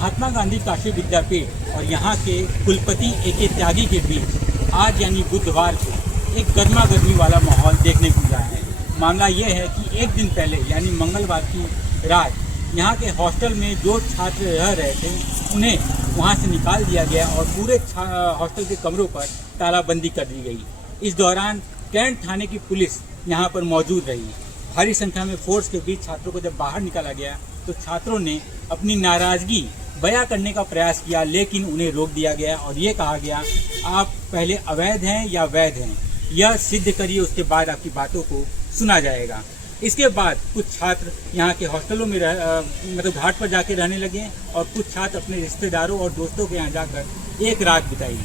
महात्मा गांधी काशी विद्यापीठ और यहाँ के कुलपति ए.के. त्यागी के बीच आज यानी बुधवार को एक गर्मा गर्मी वाला माहौल देखने को मिला है। मामला यह है कि एक दिन पहले यानी मंगलवार की रात यहाँ के हॉस्टल में जो छात्र रह रहे थे उन्हें वहाँ से निकाल दिया गया और पूरे हॉस्टल के कमरों पर तालाबंदी कर दी गई। इस दौरान कैंट थाने की पुलिस यहाँ पर मौजूद रही। भारी संख्या में फोर्स के बीच छात्रों को जब बाहर निकाला गया तो छात्रों ने अपनी नाराज़गी बयां करने का प्रयास किया, लेकिन उन्हें रोक दिया गया और ये कहा गया आप पहले अवैध हैं या वैध हैं, यह सिद्ध करिए, उसके बाद आपकी बातों को सुना जाएगा। इसके बाद कुछ छात्र यहाँ के हॉस्टलों में मतलब घाट पर जाके रहने लगे और कुछ छात्र अपने रिश्तेदारों और दोस्तों के यहाँ जाकर एक रात बिताई।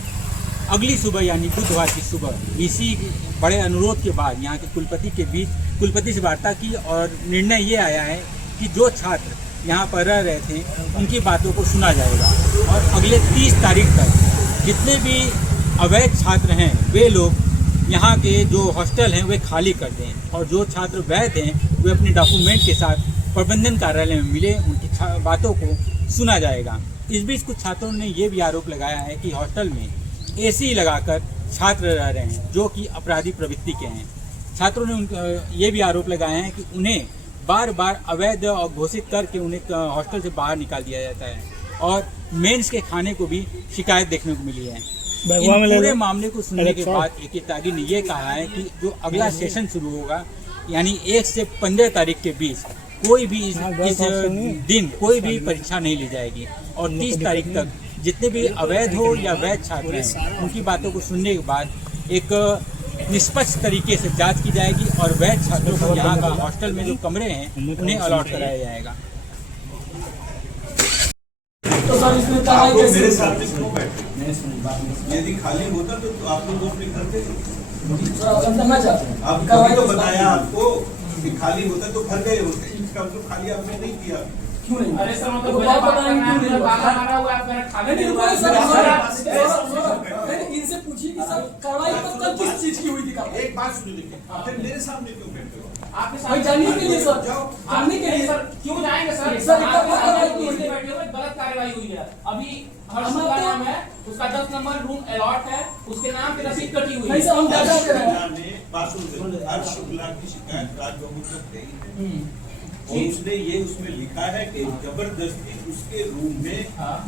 अगली सुबह यानी बुधवार की सुबह इसी बड़े अनुरोध के बाद यहाँ के कुलपति से वार्ता की और निर्णय ये आया है कि जो छात्र यहाँ पर रह रहे थे उनकी बातों को सुना जाएगा और अगले 30 तारीख तक जितने भी अवैध छात्र हैं वे लोग यहाँ के जो हॉस्टल हैं वे खाली कर दें और जो छात्र वैध हैं वे अपने डॉक्यूमेंट के साथ प्रबंधन कार्यालय में मिले, उनकी बातों को सुना जाएगा। इस बीच कुछ छात्रों ने ये भी आरोप लगाया है कि हॉस्टल में एसी लगाकर छात्र रह रहे हैं जो कि अपराधी प्रवृत्ति के हैं। छात्रों ने ये भी आरोप लगाए हैं कि उन्हें बार बार अवैध और घोषित करके उन्हें हॉस्टल से बाहर निकाल दिया जाता है और मेंस के खाने को भी शिकायत देखने को मिली है। इन पूरे मामले को सुनने के बाद ए.के. त्यागी ने यह कहा है कि जो अगला सेशन शुरू होगा यानी 1 से 15 तारीख के बीच कोई भी इस दिन कोई भी परीक्षा नहीं ली जाएगी और 30 तारीख तक जितने भी अवैध हो या वैध छात्र हैं उनकी बातों को सुनने के बाद एक निष्पक्ष तरीके से जांच की जाएगी और वैध छात्रों को यहाँ का हॉस्टल में जो कमरे हैं उन्हें अलॉट कराया जाएगा। तो सर इसमें कहा है कि मेरे साथ क्यों बैठे? यदि खाली होता तो आप लोग अपने करते समझना चाहते हैं। आप कभी तो बताया आपको कि खाली होता तो घर गए होते, इसका मतलब खाली आपने नहीं किया। क्यों नहीं? अरे सर मतलब मुझे पता नहीं क्यों बाहर मारा हुआ है, मैंने खाने नहीं हुआ सर इनसे पूछिए कि सर कार्रवाई तब कल किस चीज की हुई थी? एक बात सुनिए, देखिए फिर मेरे सामने क्यों बैठे हो? आपके भाई जानने के लिए सर, जानने के लिए सर क्यों जाएंगे सर? सर बैठे हुए गलत कार्रवाई हुई है। अभी हर्ष का नाम है, उसका 10 नंबर रूम अलॉट है, उसके नाम पे रसीद कटी हुई है। नहीं सर हम डाटा दे रहे हैं। बात सुनिए, हर्ष शुक्ला की शिकायत राजभवन तक गई है और उसने ये उसमें लिखा है कि जबरदस्ती उसके रूम में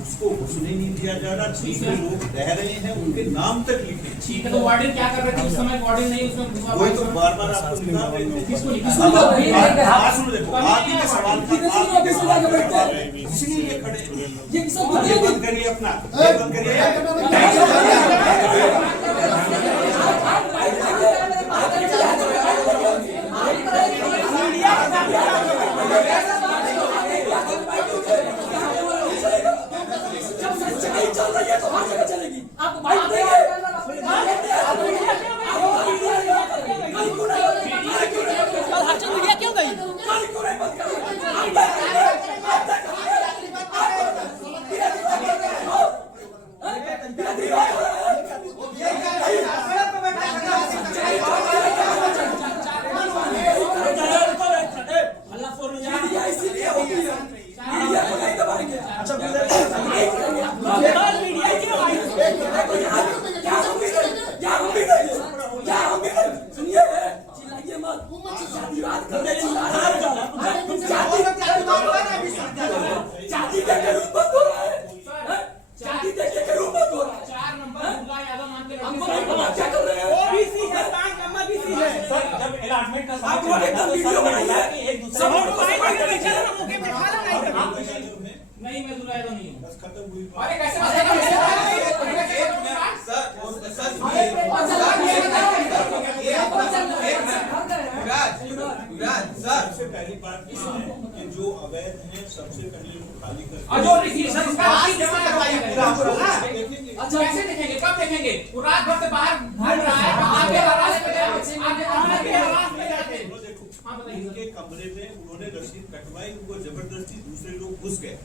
उसको घुसने नहीं दिया जा रहा, दूसरे लोग रह रहे हैं उनके नाम तक लिखे। ठीक है, तो वार्डन क्या कर रहे थे उस समय? वार्डन नहीं उसमें वही तो बार-बार आपको निकाल रहे थे। किसको बात सुनो, देखो आप ही के सवाल का इसलिए ये खड़े ये बंद करिए अपना, ये बंद करिए। नहीं मैं दुलाया तो नहीं हूँ। बस खत्म हुई अरे कैसे सबसे पहली बात ये है कि जो अवैध है सबसे पहले उनको खाली अच्छा कैसे देखेंगे? कब देखेंगे? वो रात भर से बाहर घूम रहा है, आगे आराम पे जाते हैं। हाँ बताइए। कमरे में उन्होंने रसीद कटवाई, उनको जबरदस्ती दूसरे लोग घुस गए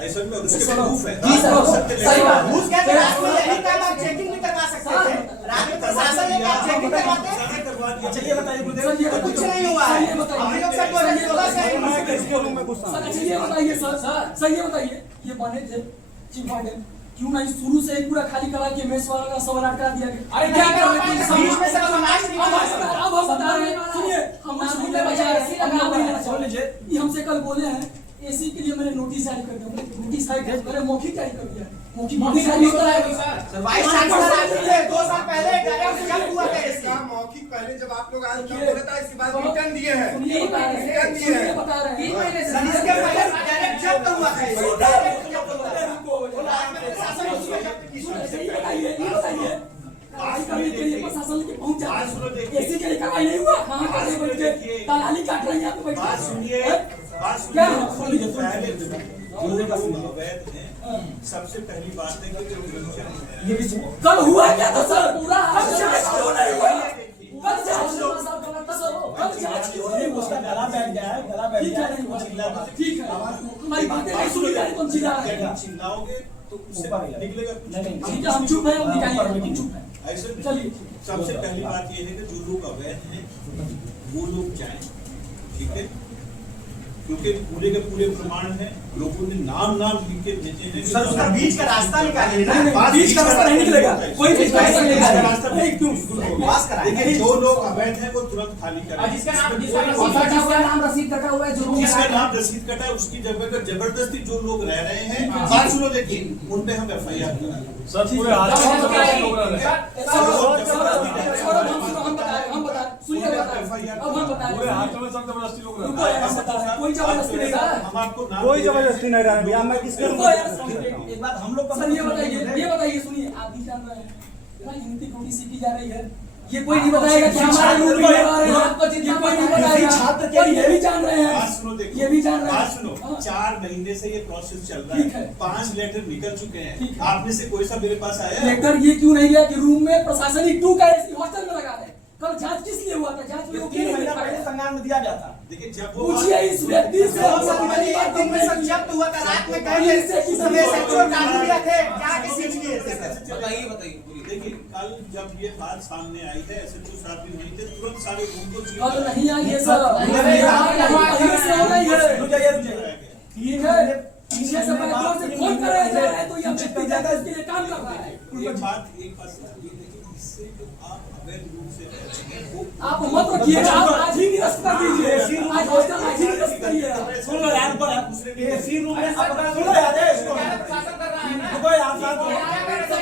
ऐसा में, और उसके प्रूफ है। जी सर, सही बात है। घुस गए तो रात में यही काम आप चेकिंग भी करवा सकते थे। रात में प्रशासन ने आप चेकिंग करवाते। सारा करवा दिया। अच्छा ये बताइए गुरुदेव, कुछ नहीं हुआ है। हम लोग सब 2016 से सर अच्छा ये बताइए सर, सर ये बताइए, ये बने थे चीफ वार्डन, क्यों नहीं शुरू से ही पूरा खाली करा के मेस वाला का सवाल करा दिया गया? अरे क्या नहीं कर करा रहे थे? पाएंगे, बीच में सब समाज नहीं अब बना। हम बता रहे हैं, सुनिए, हम सुनने बजा रहे हैं, अब नहीं लेना चाहिए। ये हमसे कल बोले हैं एसी के लिए मैंने नोटिस जारी कर दिया, नोटिस मैंने मौखिक जारी कर दिया, मौखिक जारी होता है सर। वाइस चांसलर आए थे 2 साल पहले, डायरेक्ट जब हुआ था इसका ऐसी। मौखिक पहले जब आप लोग आए तब बोला था, इसके बाद रिटर्न दिए हैं। सुनिए बता रहे हैं, इसके पहले डायरेक्ट जब हुआ था ऐसी। डायरेक्ट जब हुआ था। रात में प्रशासन उसको जब्त की। ये बताइए कार्रवाई करने के लिए प्रशासन के पहुंच बात सुनो, जाते देखिए। एसी के लिए कार्रवाई नहीं हुआ, कहाँ पर बैठ के दलाली काट रहे हैं यहाँ पे बैठ बात के। सुनिए, बात क्या सुनिए। पहले जो लोग अवैध हैं, सबसे पहली बात है कि जो विरोध कल हुआ क्या था सर? पूरा कल जांच क्यों नहीं हुआ? कल जांच क्यों नहीं हुआ? कल जांच क्यों नहीं हुआ? गला बैठ गया है, गला बैठ ठीक गया है, है। नहीं हुआ। ठीक है, हमारी बातें नहीं सुनी जा रही, तुम चिल्ला रहे हो। चिल्लाओगे तो उससे निकलेगा कुछ नहीं, ठीक है, हम चुप हैं, हम निकालिए, लेकिन चुप हैं। ऐसे नहीं। चलिए। सबसे पहली बात ये है कि जो लोग अवैध हैं वो लोग जाएं, ठीक है, क्योंकि पूरे के पूरे प्रमाण है, लोगों ने नाम लिख के भेजे हैं। सर उसका बीच का रास्ता निकालिए ना। बीच का रास्ता नहीं निकलेगा, कोई बीच का रास्ता नहीं निकलेगा। रास्ता नहीं, क्यों? पास कराएं। देखिए जो लोग अवैध हैं वो तुरंत खाली और करें। जिसका नाम जिसका नाम रसीद कटा हुआ है जो नाम रसीद कटा है उसकी जगह पर जबरदस्ती जो लोग रह रहे हैं, बात सुनो, देखिए उन पे हम FIR करा सर पूरे हाथ हम बता रहे, हम बता रहे, सुनिए बता रहे, अब हम बता रहे हैं। में सब जबरदस्ती लोग रुको यार, हम बता रहे हैं, कोई जबरदस्ती नहीं कर रहा है। हम आपको नाम कोई जबरदस्ती नहीं रहा है भैया, मैं किसके रुको यार, सुनिए। एक बात हम लोग सर ये बताइए सुनिए, आप भी जान रहे हैं हिंदी थोड़ी सीखी जा रही है, ये कोई नहीं बताएगा कि हमारे रूल में आ रहे हैं, आपको जितना कोई नहीं बताएगा। छात्र और ये भी जान रहे बात हैं, सुनो, देखो ये भी जान रहे बात हैं। सुनो, हाँ। 4 महीने से ये प्रोसेस चल रहा ठीक है, है। 5 लेटर निकल चुके हैं। ठीक है। आप में से कोई सा मेरे पास आया है? लेकर ये क्यों नहीं गया कि रूम में प्रशासनिक 2 का एसी हॉस्टल में लगा दे? कल जांच किस लिए हुआ था? जांच में वो क्यों 3 नहीं महीना मिल पहले पाया? संज्ञान में दिया गया था। देखिए जब वो पूछिए इस व्यक्ति से, दिन में सब जब्त हुआ था, रात में कहीं समय से चोर काट दिया थे, क्या किसी किए थे सर? बताइए देखिए कल जब ये बात सामने आई है, SHO साहब भी वहीं थे, तुरंत सारे रूम को सील कल कर नहीं आई है सर, अरे यार, पहले से हो रही है। रुकिए दिया गया। ठीक है, पीछे से बैकडोर से फोन कराया जा रहा है तो ये व्यक्ति जाकर इसके लिए काम कर रहा है। एक बात ये देखिए, इससे जो आप अवैध रूप से रह रहे हैं, वो आप मत रखिएगा, आप आज ही निरस्त कर दीजिए, आज हॉस्टल आज ही निरस्त करिए। सुन लो यार, एसी रूम में सर, अपना सुन लो यार, इसको प्रशासन कर रहा है ना। रुको यार, शांत रहो। सुन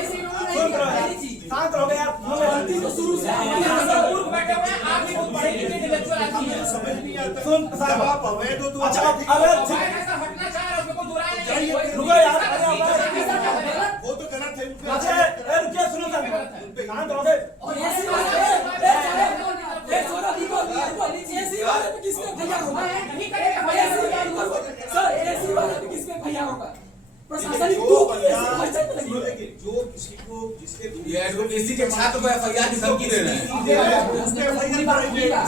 सुन रहो यार, शांत रहो यार, सुन लो यार। गलती तो शुरू से हमारी है सर। बैठे हुए हैं, आप भी खुद पढ़ेंगे इंटेलेक्चुअल आदमी है। समझ नहीं आता। सुन, जब आप अवैध हो तो अच्छा, आप अब भाई ऐसा हटना चाह रहा है, उसमें कोई बुराई नहीं है। रुको यार, अरे वो तो गलत है, उन पे अच्छा, ए, रुकिए, सुनो सर, शांत रहो बे। और एसी वाले ए सोना एसी वाले पे किसने भैया होगा? नहीं करेगा सर एसी वाले पे किसने भैया होगा? प्रशासनिक जो 2 की बंदा- एसी हॉस्टल में लगी सुनो है। देखिए, जो किसी को जिसके ये एडवोकेसी के छात्र को FIR की धमकी दे रहे हैं।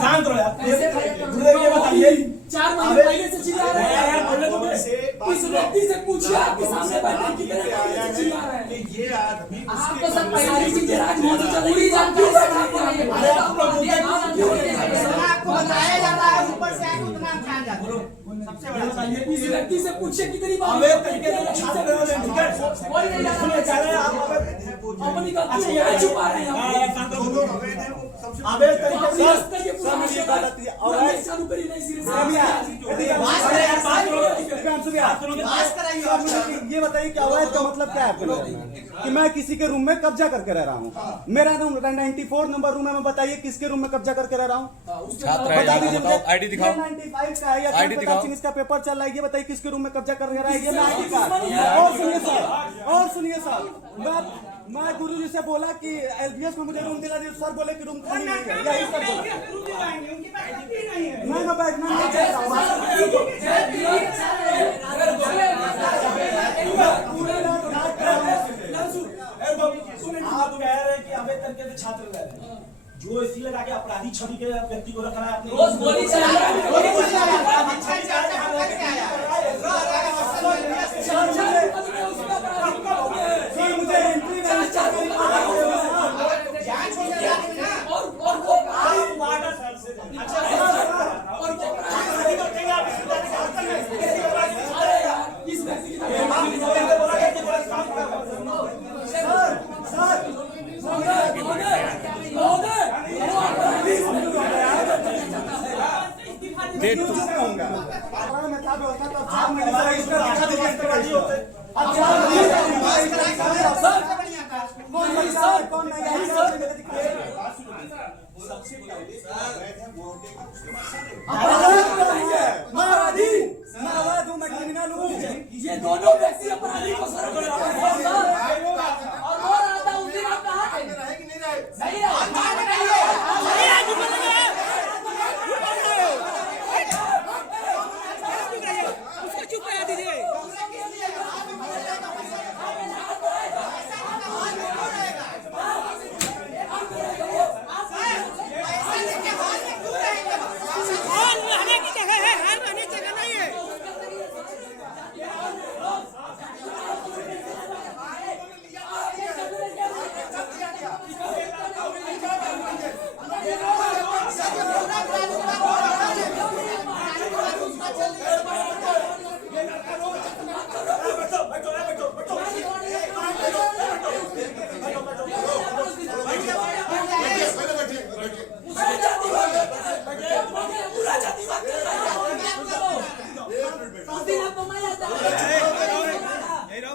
शांत रहो यार। कैसे गुरुदेव ये बताइए, 4 महीने पहले से चिल्ला रहे हैं। से इस व्यक्ति से पूछिए, आपके सामने बैठे कि मेरे पहले से चिल्ला रहे हैं। कि ये आदमी आपको उसके सब सारी चीजें राजमोहन से चल रही है, क्यों बैठे हैं? अरे आप लोग बोलिए, आपको बताया जाता है, ऊपर से आके उतना ध्यान जाता है। सबसे बड़ा बताइए, इस व्यक्ति से पूछिए कितनी बार अवैध तरीके से छात्र हो रहे हैं, ठीक है? कोई नहीं सुनना चाह रहे हैं आप अवैध- अपनी गलती है, छुपा रहे हैं हाँ, आप। शांत रहो। जो लोग अवैध हैं वो सबसे अवैध तरीके से रियासत के पूरा सब ये बात आती है। और और चालू करी नहीं सिरे से। अरे यार, अरे यार, बात करो। बात कराइए आप। ये बताइए कि अवैध का मतलब क्या है आपके नजर में? कि मैं किसी के रूम में कब्जा करके रह रहा हूँ, मेरा रूम 94 नंबर रूम है, मैं बताइए किसके रूम में कब्जा करके रह रहा हूँ? छात्र बता दीजिए मुझे। ID दिखाओ। 95 का है या ID दिखाओ। सिंह इसका पेपर चल रहा है, ये बताइए किसके रूम में कब्जा कर रहा है? ये मैं ID कार्ड। और सुनिए सर, मैं गुरु जी से बोला कि LBS में मुझे रूम दिला दीजिए, सर बोले कि रूम खाली नहीं है, यही सर बोला। मैं बैठना नहीं चाहता हूँ। आप कह रहे हैं कि अवैध तरीके से छात्र रह रहे हैं, जो इसी लगा के अपराधी अपराधी छवि के व्यक्ति को रखना है अपने रोज गोली चला रहा है। मुझे एंट्री सबसे पहले अवैध है वो होटेगा, उसके बाद सारे ये दोनों व्यक्ति अपराधी को सर और आता उस दिन आप कहाँ थे? नहीं उसको चुप करा दीजिए। रहने की जगह है, हर रहने की जगह नहीं है।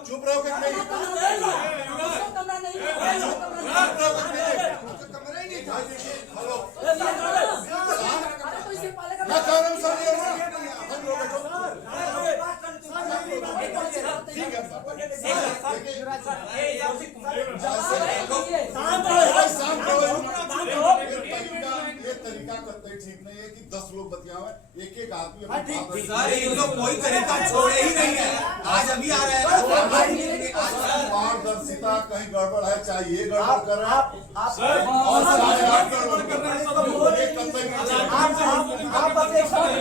चुप रहो कि नहीं? हेलो मैं कह रहा हूँ सर ये ना हम लोग ठीक है ये तरीका करते ठीक नहीं है कि 10 लोग बतियावे एक एक आदमी सर ये लोग कोई तरीका छोड़े ही नहीं है। आज अभी आ रहे हैं पारदर्शिता कहीं गड़बड़ है, चाहे ये गड़बड़ कर रहे हैं आप और सारे आप गड़बड़ कर रहे हैं। एक कतई नहीं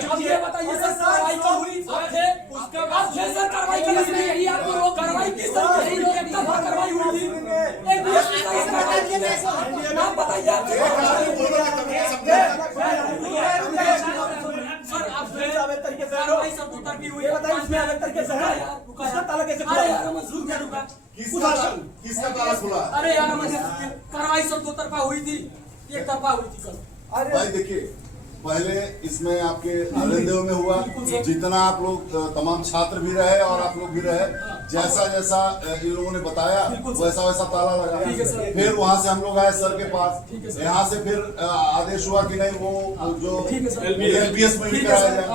अब ये बताइए सर कार्रवाई क्यों हुई? उसके बाद सर कार्रवाई की इसमें यही आपको वो कार्रवाई की सर यही लोग एक दफा कार्रवाई हुई थी। एक दूसरे का इस कार्रवाई की आप बताइए आप एक आदमी बोलोगे तब ये समझेगा। सर आप कार्रवाई सब उतर भी हुई है। बताइए इसमें अलग तरीके से है उसका ताला कैसे खुला? यार मंजूर क्या रुका? किसका ताला खुला है? अरे यार कार्रवाई सब दो तरफा हुई थी, एक तरफा हुई थी कल। भाई देखिए पहले इसमें आपके नालंदेव में हुआ, जितना आप लोग तमाम छात्र भी रहे और आप लोग भी रहे, जैसा जैसा इन लोगों ने बताया वैसा वैसा ताला लगा। फिर वहाँ से हम लोग आए सर के पास, यहाँ से फिर आदेश हुआ कि नहीं वो जो LBS में भी कराया जाए,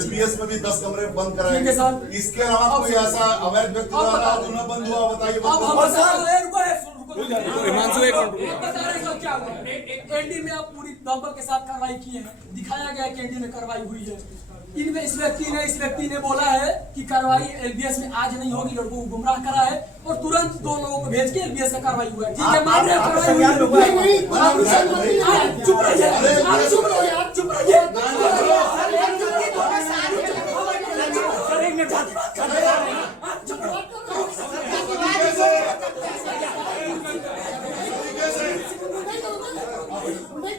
LBS में भी 10 कमरे बंद कराए। इसके अलावा कोई ऐसा अवैध व्यक्ति द्वारा जो न बंद हुआ बताइए। हिमांशु एक मिनट क्या हुआ? एनडी में आप पूरी दमबल के साथ कार्रवाई किए हैं, दिखाया गया कि एनडी में कार्रवाई हुई है। इनमें इस व्यक्ति ने बोला है कि कार्रवाई LBS में आज नहीं होगी, लड़कों को गुमराह करा है और तुरंत 2 लोगों को भेज के LBS का कार्रवाई हुआ है। ठीक है, मान रहे हैं कार्रवाई हुई है। चुप रहिए, आप चुप रहिए, आप चुप रहिए।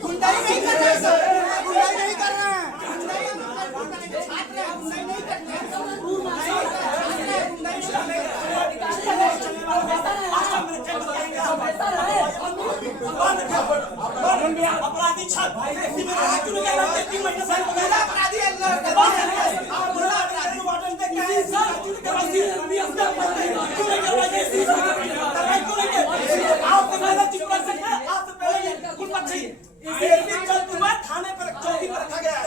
गुंडाई नहीं कर रहे सर, गुंडाई नहीं कर रहे हैं। छात्र हैं, गुंडाई नहीं करते हैं। अपराधी छात्र थाने पर चौकी पर रखा गया है।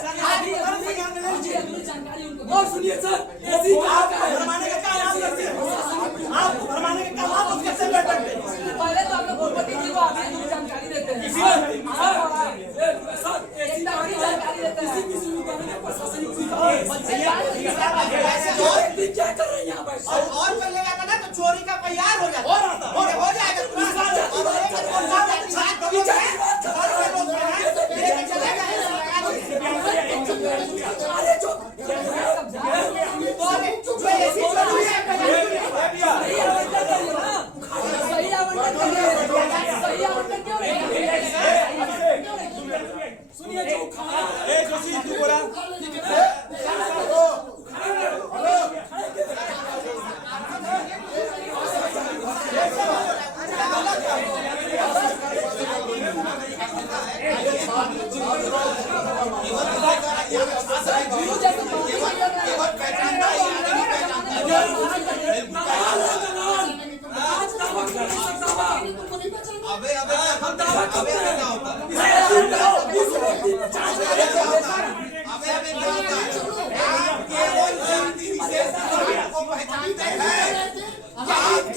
और सुनिए सर, ऐसी भरमाने का काम आपको भरमाने का काम आप कैसे कर सकते हैं? पहले तो आप लोग भोजपट्टी जी को आगे की जानकारी देते हैं। सर ऐसी जानकारी देते हैं। किसी भी प्रशासनिक क्या कर रहे हैं यहाँ पर? और चलेगा ना तो चोरी का तैयार हो जाएगा। हो जाएगा।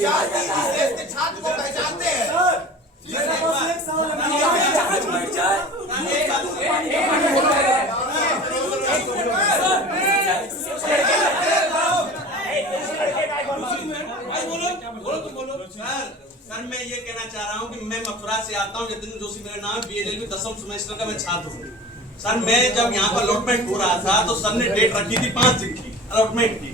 विद्यार्थी इस देश के छात्र को पहचानते हैं। मेरे पास एक सवाल है। सर मैं ये कहना चाह रहा हूँ कि मैं मथुरा से आता हूँ, जतिन जोशी मेरा नाम है, BLLB 10वीं सेमेस्टर का मैं छात्र हूँ। सर मैं जब यहाँ पर अलॉटमेंट हो रहा था तो सर ने डेट रखी थी 5 दिन की अलॉटमेंट की।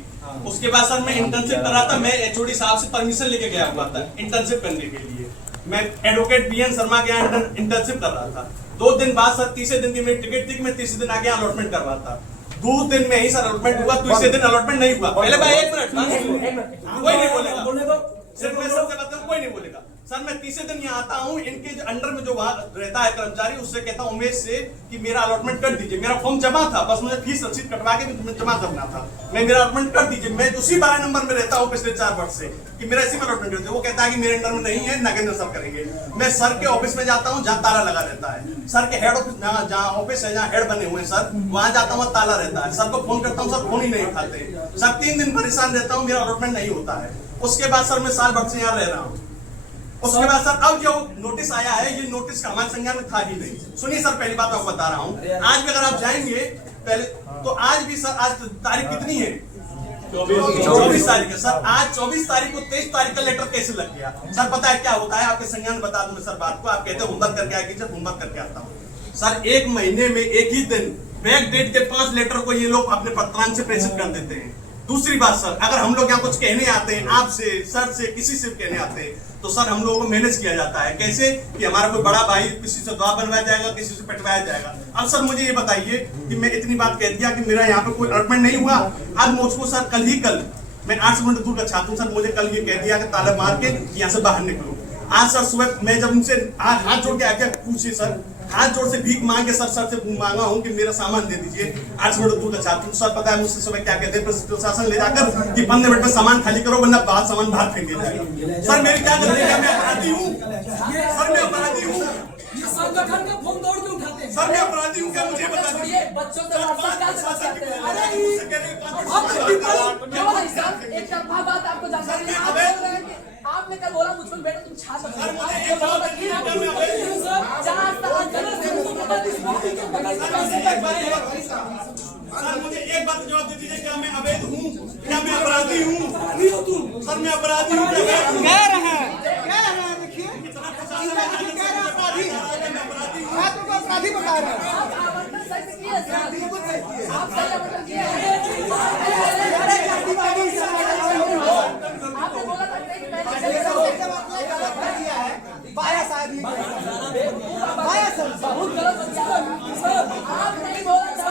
उसके बाद सर मैं इंटर्नशिप कर रहा था, मैं HOD साहब से परमिशन लेके गया हुआ था इंटर्नशिप करने के लिए। मैं एडवोकेट BN शर्मा के यहाँ इंटर्नशिप कर रहा था। 2 दिन बाद सर तीसरे दिन की मेरी टिकट थी कि मैं तीसरे दिन आगे अलॉटमेंट करवा था। 2 दिन में ही सर अलॉटमेंट हुआ, तीसरे दिन अलॉटमेंट नहीं हुआ। पहले भाई 1 मिनट कोई नहीं बोलेगा, सिर्फ मैं सबसे बात करूं, कोई नहीं बोलेगा। सर मैं तीसरे दिन यहाँ आता हूँ, इनके अंडर में जो वहाँ रहता है कर्मचारी, उससे कहता हूँ उमेश से कि मेरा अलॉटमेंट कर दीजिए। मेरा फॉर्म जमा था, बस मुझे फीस रसीद कटवा के जमा करना था। मैं मेरा अलॉटमेंट कर दीजिए। मैं उसी 12 नंबर में रहता हूँ पिछले 4 वर्ष से कि मेरा इसी में अलॉटमेंट कर दीजिए। वो कहता है कि मेरे अंडर में नहीं है, नागेंद्र सर करेंगे। मैं सर के ऑफिस में जाता हूँ जहाँ ताला लगा रहता है। सर के हेड ऑफिस जहाँ ऑफिस है, जहाँ हेड बने हुए हैं सर, वहाँ जाता हूँ, ताला रहता है। सर को फोन करता हूँ, सर फोन ही नहीं उठाते। सर 3 दिन परेशान रहता हूँ, मेरा अलॉटमेंट नहीं होता है। उसके बाद सर मैं साल भर से यहाँ रह रहा हूँ। उसके बाद सर अब जो नोटिस आया है, ये नोटिस का हमारे संज्ञान में था ही नहीं। सुनिए सर, पहली बात आपको बता रहा हूँ, आज भी अगर आप जाएंगे पहले तो आज भी सर, आज तारीख कितनी है? 24 तारीख है सर। आज 24 तारीख को 23 तारीख का लेटर कैसे लग गया? सर पता है क्या होता है, आपके संज्ञान में बता दूं मैं सर बात को। आप कहते हो होमवर्क करके आएगी, सर होमवर्क करके आता हूँ। सर 1 महीने में एक ही दिन बैक डेट के 5 लेटर को ये लोग अपने पत्रांक से प्रेषित कर देते हैं। दूसरी बात सर, अगर हम लोग यहाँ कुछ कहने आते हैं, आपसे, सर से, किसी से कहने आते हैं, तो सर हम लोगों को मैनेज किया जाता है। कैसे कि हमारा कोई बड़ा भाई किसी से दवा बनवाया जाएगा, किसी से पिटवाया जाएगा। अब सर मुझे ये बताइए कि मैं इतनी बात कह दिया कि मेरा यहाँ पे कोई अलॉटमेंट नहीं हुआ। अब मुझको सर कल मैं 8 किलोमीटर दूर का छात्र हूँ सर, मुझे कल ये कह दिया कि ताला मार के यहाँ से बाहर निकलो। आज सर सुबह मैं जब उनसे हाथ जोड़ के आके पूछिए सर, हाथ जोड़ से भीख मांग के सर से मांगा हूँ कि मेरा सामान दे दीजिए। 8 मिनट दूर का छात्र हूँ सर, पता है मुझसे सुबह क्या कहते हैं प्रशासन ले जाकर कि 15 मिनट में सामान खाली करो वरना बाहर सामान बाहर फेंक दिया जाएगा। सर मेरी क्या गलती है? मैं अपराधी हूँ सर, मैं अपराधी हूँ। संगठन का फोन दौड़ के उठाते हैं। सर मैं अपराधी हूँ क्या? मुझे बता दीजिए। बच्चों से एक तरफा बात आपको जानकारी है। आपने कल बोला मुझको बेटा तुम छात्र सर मुझे एक बात जवाब दे दीजिए, क्या मैं अवैध हूँ? क्या मैं अपराधी हूँ? सर मैं अपराधी हूँ? कह रहे हैं देखिए, आप तो अपराधी बता रहे हैं। बाया साहब बहुत गलत आप नहीं बोला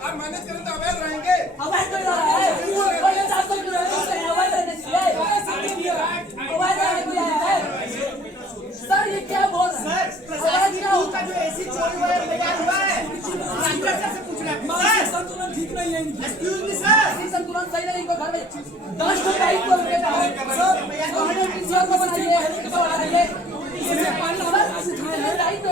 आप मैनेज करें तो अवैध रहेंगे। अवैध नहीं रहा है, सर ये क्या बोल रहे हैं? का जो ऐसी चोरी वाला तैयार हुआ है, से पूछ रहे हैं संतुलन ठीक नहीं है। एक्सक्यूज मी सर, संतुलन सही नहीं, इनको घर में 10 तो टाइप को लेता है सर को बनाइए इसको बनाइए इससे पानी वाला सिखाया टाइप तो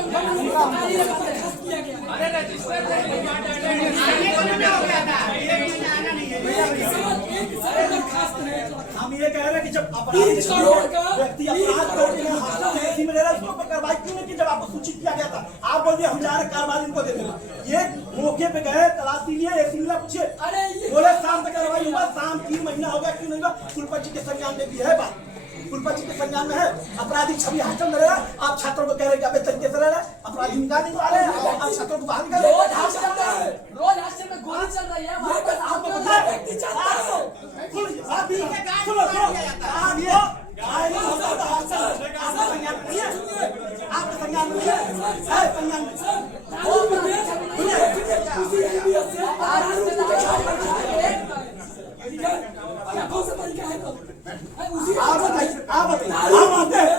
गाड़ी लगाते हैं किया गया। अरे रजिस्टर आने को नहीं हो गया था, ये महीना आना नहीं है। एक सर खास हम ये कह रहे हैं कि जब अपराधी व्यक्ति अपराध करके में ले रहा है, उसको कार्रवाई क्यों नहीं की? जब आपको सूचित किया गया था, आप बोलिए हम जा रहे कार्रवाई इनको दे देना। ये मौके पे गए, तलाशी लिए, एक सिंगला पूछे, बोले शाम तक कार्रवाई हुआ, शाम 3 महीना हो गया, क्यों नहीं हुआ? कुलपति के संज्ञान में भी है बात, कुलपति के संज्ञान में है। अपराधी छवि हासिल में रह रहा, आप छात्रों को कह रहे हैं तरीके से रह रहा, अपराधी निकाल नहीं पा रहे, आप छात्रों को बाहर निकाल रहे। रोज हॉस्टल में गोली चल रही है, वहाँ पर आपको व्यक्ति चाहता है।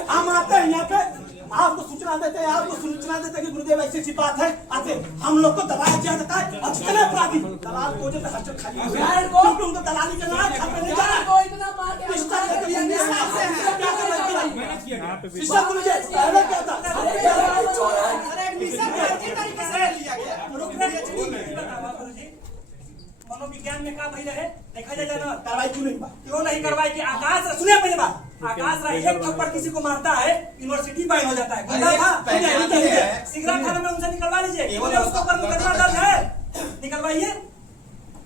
हम आते हैं यहाँ पे, आपको सूचना देते हैं कि गुरुदेव ऐसी सी बात है, आते हम लोग को दबाया जाता है। और जितने अपराधी दलाल को जो हॉस्टल खाली क्योंकि उनको दलाली करना है, घर पे नहीं जाना। मनोविज्ञान में का भई रहे देखा जाए ना कार्रवाई क्यों नहीं करवाई कि आकाश सुनिए पहले बात आकाश राय एक थप्पड़ किसी को मारता है यूनिवर्सिटी बैन हो जाता है सिगरा थाना में उनसे निकलवा लीजिए उसके ऊपर मुकदमा दर्ज है निकलवाइए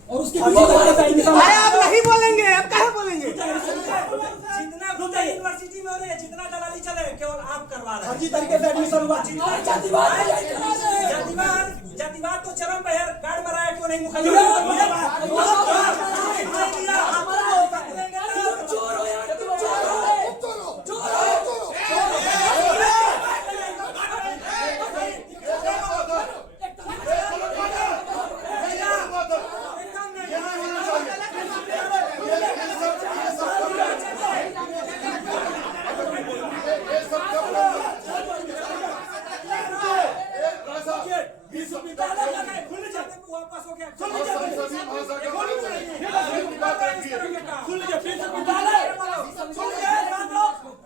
और उसके पीछे आप नहीं बोलेंगे, आप कहाँ बोलेंगे? जितना घुटे यूनिवर्सिटी में हो रही है जितना दलाली चले केवल आप करवा रहे हैं फर्जी तरीके से एडमिशन हुआ जातिवाद तो चरम पे है गार्ड मराया क्यों नहीं मुखर्जी वापस हो गया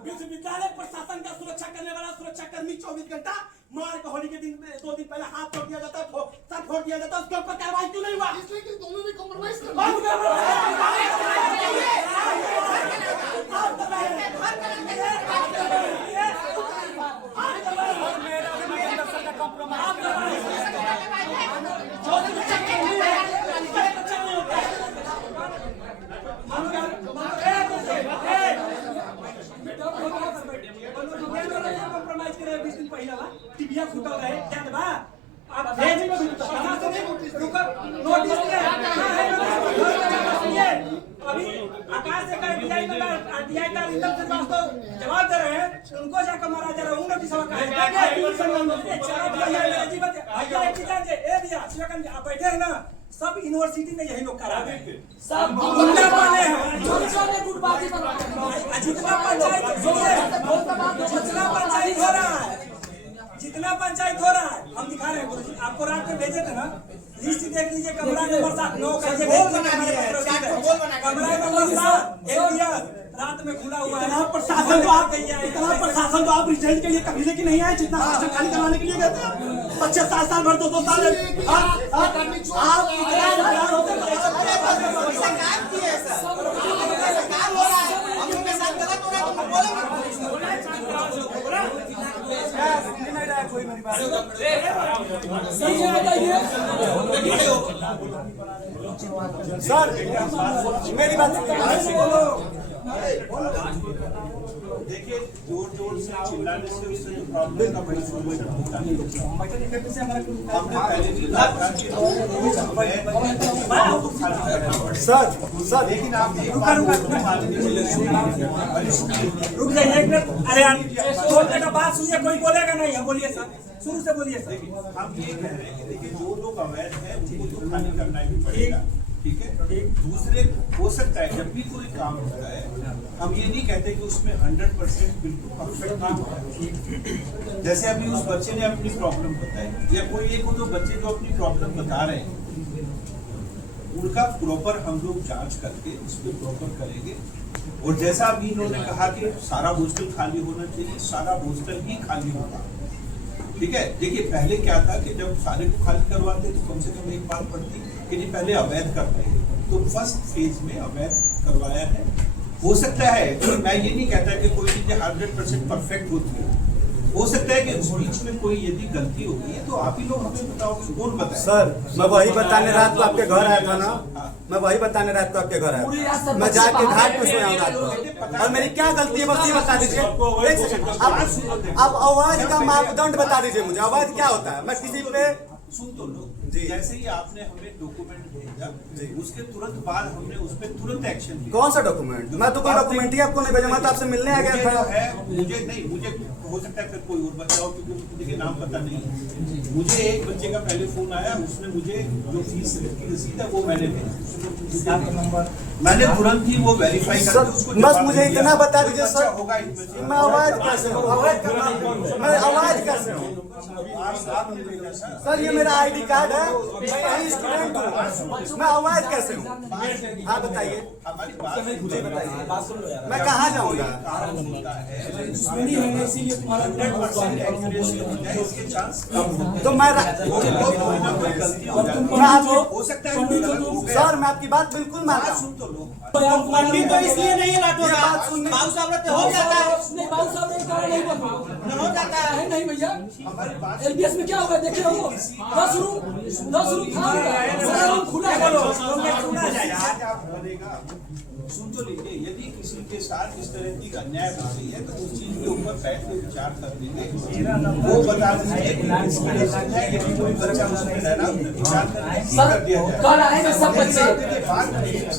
विश्वविद्यालय प्रशासन का सुरक्षा करने वाला सुरक्षा कर्मी 24 घंटा मार के होली के दिन 2 दिन पहले हाथ तोड़ दिया जाता है सर फोड़ दिया जाता है उसके ऊपर कार्रवाई क्यों नहीं हुआ इसलिए कि दोनों ने कॉम्प्रोमाइज टिबिया फुटल रहे क्या बा आप भेज नोटिस अभी आकाश से डीआई का रिंदम से बात तो जवाब दे रहे हैं उनको जाकर मारा जा रहा हूं नोटिस भैया एक चीज जान ए भैया शिवकन आप बैठे हैं ना सब यूनिवर्सिटी में यही लोग करा रहे हैं सब गुंडा वाले हैं छोटे-छोटे गुटबाजी कर रहे हैं जितना पंचायत हो रहा है जितना पंचायत हो रहा है हम दिखा रहे हैं गुरुजी आपको रात में भेजे थे ना लिस्ट देख लीजिए कमरा नंबर 7 9 का कमरा नंबर 7 रात में खुला हुआ है इतना प्रशासन तो आप रिजल्ट के लिए कभी लेके नहीं आए जितना हॉस्टल खाली करवाने के लिए गए थे बच्चे 7 साल भर 2 साल आप कोई मेरी बात सर मेरी बात देखिए जोर जोर से चिल्लाने से उससे जो प्रॉब्लम का बड़ी सॉल्यूशन होता है हमने पहले भी कहा कि सर लेकिन आप रुक जाइए एक मिनट अरे बोलने का बात सुनिए कोई बोलेगा नहीं हम बोलिए सर शुरू से बोलिए सर हम ये कह रहे हैं कि देखिए जो लोग अवैध है उनको तो खाली करना ही पड़ेगा ठीक है दूसरे हो सकता है जब भी कोई काम होता है हम ये नहीं कहते कि उसमें 100% बिल्कुल परफेक्ट काम होता है जैसे अभी उस बच्चे ने अपनी प्रॉब्लम बताई या कोई एक दो बच्चे जो अपनी प्रॉब्लम बता रहे हैं उनका प्रॉपर हम लोग जांच करके उस पर प्रॉपर करेंगे और जैसा अभी इन्होंने कहा कि सारा हॉस्टल खाली होना चाहिए सारा हॉस्टल ही खाली होगा ठीक है देखिए पहले क्या था कि जब सारे को खाली करवाते तो कम से कम एक बात पड़ती कि नहीं पहले अवैध करते हैं तो फर्स्ट फेज में अवैध करवाया है हो सकता है कि मैं ये नहीं कहता कि कोई चीजें 100% परफेक्ट होती है हो सकता है कि उस बीच में कोई यदि गलती हो गई है तो आप ही लोग हमें बताओगे कौन बताए सर मैं वही बताने रात को आपके घर आया था ना मैं वही बताने रात को आपके घर आया था मैं जाके घाट पे सोया हूँ रात को और मेरी क्या गलती है बस ये बता दीजिए एक सेकंड आप आवाज का मापदंड बता दीजिए मुझे आवाज क्या होता है मैं किसी पे सुन तो लो जैसे ही आपने हमें डॉक्यूमेंट भेजा उसके तुरंत बाद हमने उस पर तुरंत एक्शन लिया कौन सा डॉक्यूमेंट मैं तो कोई डॉक्यूमेंट ही आपको नहीं भेजा मैं तो आपसे मिलने आ गया था है मुझे हो सकता है फिर कोई और बच्चा हो क्योंकि मुझे नाम पता नहीं है मुझे एक बच्चे का पहले फोन आया उसने मुझे जो फीस की रसीद है वो मैंने भेजा मैंने तुरंत ही वो वेरीफाई करके उसको बस मुझे इतना बता दीजिए सर होगा मैं आवाज कैसे हूँ मैं आवाज कैसे हूँ सर ये मेरा आईडी कार्ड है, मैं यही स्टूडेंट हूँ, मैं अवैध कैसे हूँ? हाँ बताइए, मुझे बताइए मैं कहाँ जाऊँगा? तो मैं सर मैं आपकी बात बिल्कुल मानता हूँ। पंडित तो इसलिए नहीं है लाटो का, बात सुनने बाबू साहब रहते हो जाता है, नहीं बाबू साहब ने कहा नहीं बोल रहा हो जाता है। नहीं भैया, एलबीएस में क्या हुआ देखे हो, 10 रूम था, सारा रूम खुला है। सुन तो लीजिए, यदि किसी के साथ इस तरह की अन्याय हो रही है तो उस चीज के ऊपर बैठ के विचार कर देंगे। वो बता दीजिए कि किसकी वजह से यदि कोई बच्चा उसमें रहना विचार कर दिया जाए। कल आएंगे सब बच्चे।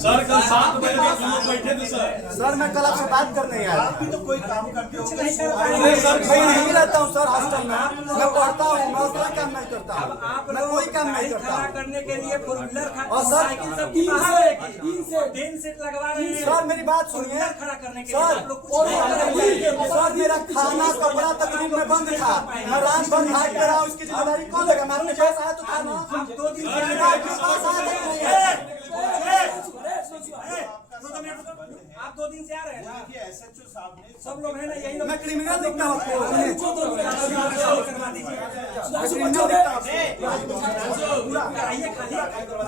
सर कल 7 बजे हम लोग बैठे थे सर मैं कल आपसे बात करने आया। आप भी तो कोई काम करते हो। नहीं सर मैं नहीं रहता हूँ सर हॉस्टल में, मैं पढ़ता हूँ, मैं कोई काम नहीं करता, मैं कोई काम नहीं करता। करने के लिए फोर व्हीलर और सर तीन सेट लगवा रहे हैं। सर मेरी बात सुनिए खड़ा करने के सर, लिए आप लोग कुछ सर मेरा खाना कपड़ा तक रूम में बंद था, मैं रात भर भाग के रहा हूँ, इसकी जिम्मेदारी कौन लेगा? मैं अपने पास आया तो था ना, आप 2 दिन से आपके पास आया आप 2 दिन से आ रहे हैं ना, एसएचओ साहब ने सब लोग हैं ना, यही लोग मैं क्रिमिनल दिखता हूँ आपको? करवा दीजिए, आइए खाली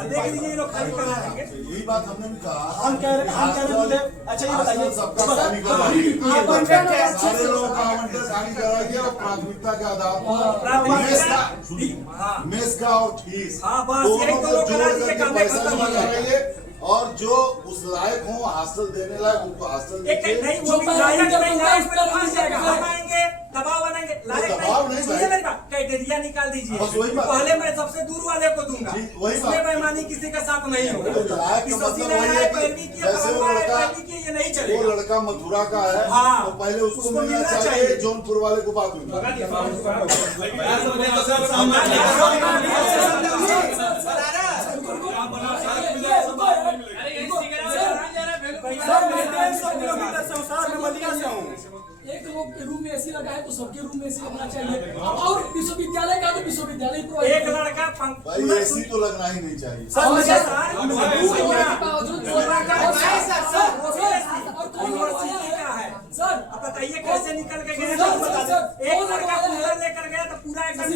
देख लीजिए, ये लोग खाली करवा देंगे। यही बात हमने भी कहा। हम कह रहे बोले अच्छा ये बताइए सबका खाली करवा दिए। सारे लोगों का आवंटन खाली करा दिया और प्राथमिकता के आधार पर मेस का और फीस दोनों को जोड़ करके पैसा जमा कराइए और जो उस लायक हो हॉस्टल देने लायक उनको हॉस्टल नहीं वो भी लायक नहीं, लायक पे कहाँ जाएगा? हम आएंगे दबाव बनाएंगे, लायक नहीं। सुनिए मेरी बात, क्राइटेरिया निकाल दीजिए। बस वही बात। पहले मैं सबसे दूर वाले को दूंगा, वही बात। इसमें बेईमानी किसी के साथ नहीं होगा। लायक का मतलब वही है कि जैसे वो लड़का ये नहीं वो चलेगा। लड़का मथुरा का है हाँ। तो पहले उसको मिलना चाहिए, जौनपुर वाले को बाद में। सर मैं 150 किलोमीटर से हूँ सर, मैं बलिया से हूँ। एक लोग के रूम में एसी लगा है तो सबके रूम में एसी लगना चाहिए। और विश्वविद्यालय का तो विश्वविद्यालय एक लड़का भाई एसी तो लगना ही नहीं चाहिए। सर अब बताइए कैसे निकल के गए? एक लड़का कूलर लेकर गया तो पूरा एकदम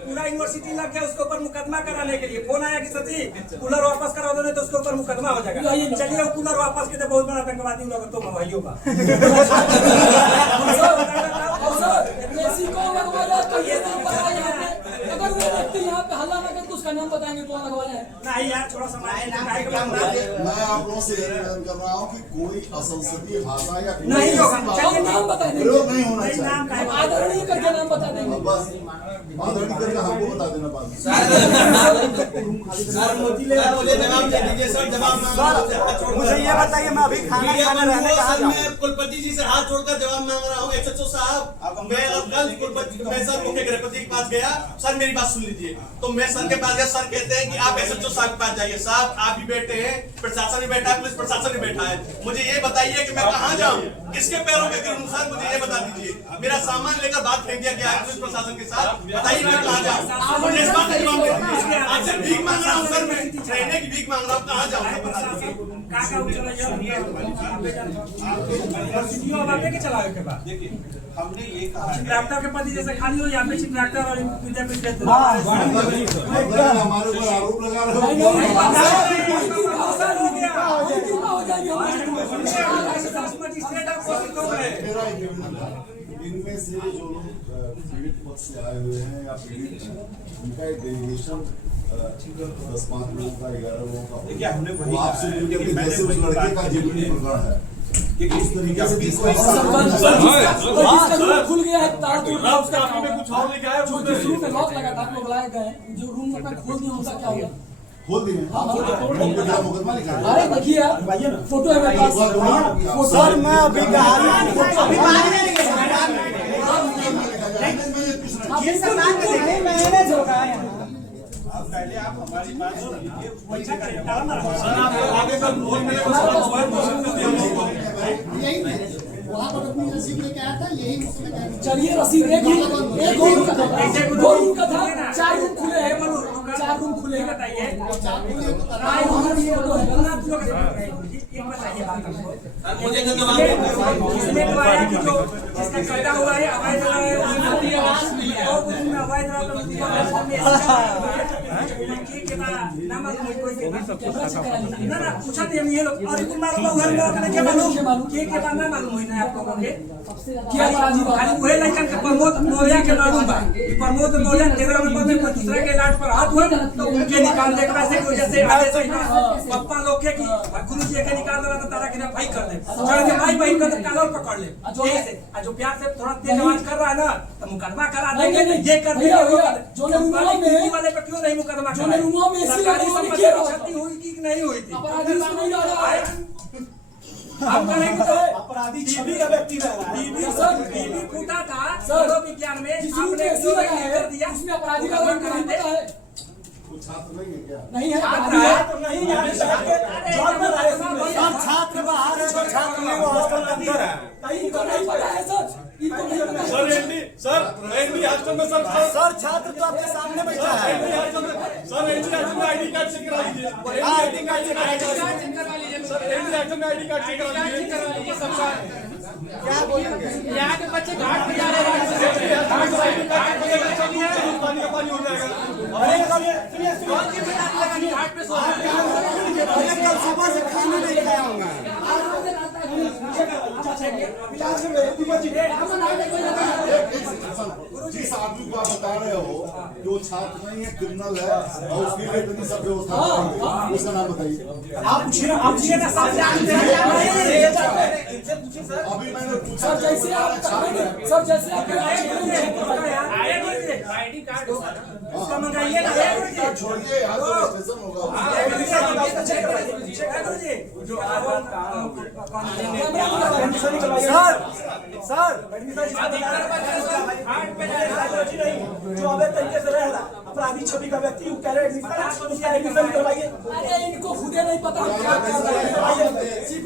पूरा यूनिवर्सिटी लग गया उसके ऊपर मुकदमा कराने के लिए। फोन आया कि सची कूलर वापस करा दो नहीं तो उसके ऊपर मुकदमा हो जाएगा। चलिए वो कूलर वापस के बहुत बड़ा आतंकवादी लोग तो भाइयों का एसी कौन लगवाया तो ये तो बताया यहाँ पे। अगर वो व्यक्ति यहाँ पे हल्ला ना करे तो उसका नाम बताएंगे कौन लगवाया है। नहीं यार थोड़ा सा मैं आप लोगों से निवेदन कर रहा हूँ कि कोई असंसदीय भाषा या नहीं होगा। हम नाम बता देंगे, प्रयोग नहीं होना चाहिए। आदरणीय करके नाम बता देंगे। बस आदरणीय करके हमको बता देना बाद में। मुझे ये बताइए मैं अभी खाना खाने रहने कहाँ जाऊँ? मैं कुलपति जी से हाथ जोड़कर जवाब मांग रहा हूँ। एसएचओ साहब मैं कल कुलपति मैं सर मुख्य गृहपति के पास गया। सर मेरी बात सुन लीजिए। तो मैं सर के पास गया, सर कहते हैं कि आप एसएचओ साहब के पास जाइए। साहब आप भी बैठे हैं, प्रशासन भी बैठा है, पुलिस प्रशासन भी बैठा है। मुझे ये बताइए कि मैं कहाँ जाऊँ, किसके पैरों में गिरूँ? सर मुझे ये बता दीजिए। मेरा सामान लेकर बात फेंक दिया गया है पुलिस प्रशासन के साथ। बताइए मैं कहाँ जाऊँ? मुझे इस बात का जवाब दीजिए। आपसे भीख मांग रहा हूँ सर, मैं रहने की भीख मांग रहा हूँ। कहाँ जाऊँ बता दीजिए। चलावे के बाद देखिए हमने ये कहा है डॉक्टर के पति जैसे खाली हो यहाँ पे चिप डॉक्टर और विद्यापीठ हमारे ऊपर आरोप लगा रहे मेरा इनमें से जो लोग पीड़ित पक्ष से आए हुए हैं या पीड़ित उनका एक डेलीगेशन 10-5 लोगों का 11 लोगों का देखिए हमने वही वो आपसे कहा है मिलकर कि के मैंने जैसे उस वही लड़के का बात जीवनी प्रकरण है कि इस तरीके से जिसको खुल गया है ताला टूट गया उसका कुछ और लेके आए जो जिस रूम में लॉक लगा था आप लोग लाए गए जो रूम अपना खोल दिया उनका क्या होगा? खोल दिए उन पे क्या मुकदमा लिखा है? अरे देखिए आप फोटो है मेरे पास। सर मैं अभी मैनेज होगा पहले आप हमारी बात सुन लीजिए। वहाँ पर अपनी रसीद लेके आया था, यही उसमें क्या है? चलिए रसीद एक दो रूम का था, 4 रूम खुले हैं, 4 रूम खुले हैं। बताइए मुझे तो जवाब इसमें तो आया कि जो जिसका पैदा हुआ है अवैध ना पूछा थे हम ये लोग और इनको मालूम घर में क्या मालूम के बात ना मालूम हुई ना आपको के क्या अपराधी बा? खाली वही लड़कन के प्रमोद मौर्य के मालूम बा कि प्रमोद मौर्य 13 नंबर में कोई दूसरे के लाट पर हाथ हुआ तो उनके निकाल दे वैसे की वजह से आगे से पप्पा लोग के की गुरु जी के निकाल देना तो तारा के भाई कर दे चढ़ के भाई भाई कर कालर पकड़ ले जो प्यार से थोड़ा तेज आवाज कर रहा है ना तो मुकदमा करा देंगे ये कर देंगे जो रूमों में वाले पे क्यों नहीं मुकदमा जो रूमों में सरकारी संपत्ति की क्षति हुई कि नहीं हुई थी अपराधी उसमें नहीं आ रहा है। आप कहेंगे तो अपराधी छवि का व्यक्ति रह रहा है। टीवी फूटा था सर, विज्ञान में जिस रूम आपने में एसी लगा है कर दिया उसमें अपराधी का रंग नहीं पता है। वो छात्र नहीं है क्या? नहीं है छात्र अपराधी है। है। तो नहीं यहाँ जॉब कर रहा है सर, छात्र बाहर है तो छात्र नहीं, वो हॉस्टल के अंदर है। इनको नहीं पता है सर, इनको नहीं पता है। एनडी हॉस्टल में सर छात्र तो आपके सामने बैठा है। सर एनडी हॉस्टल में आईडी कार्ड चेक करा लीजिए। हाँ आईडी कार्ड चेक करा लीजिए। सर एनडी हॉस्टल में आईडी कार्ड चेक करा लीजिए सबका। क्या बोलेंगे? यहाँ के बच्चे घाट पे जा रहे हैं पानी का पानी हो जाएगा। अरे सुनिए घाट पे सो रहे हैं। अरे कल सुबह से खाना नहीं खाया हूँ मैं। जिस आदमी को आप बता रहे हो कि वो छात्र नहीं है, क्रिमिनल है और उसके लिए इतनी सब व्यवस्था करेंगे, उसका नाम बताइए। आप पूछिए ना सामने अभी मैंने पूछा सर जैसे आप सर जैसे आप आईडी कार्ड उसका मंगाइए ना छोड़िए, यहाँ तो रजिस्ट्रेशन होगा। सर जो अवैध तरीके से रह रहा अपराधी छवि का व्यक्ति कह रहे एडमिशन करवाइए। अरे इनको खुदे नहीं पता हम क्या कर रहे हैं। सिर्फ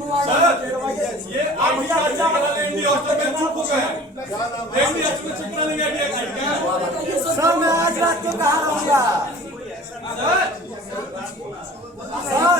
सर मैं आज रात को कहा रहूँगा। सर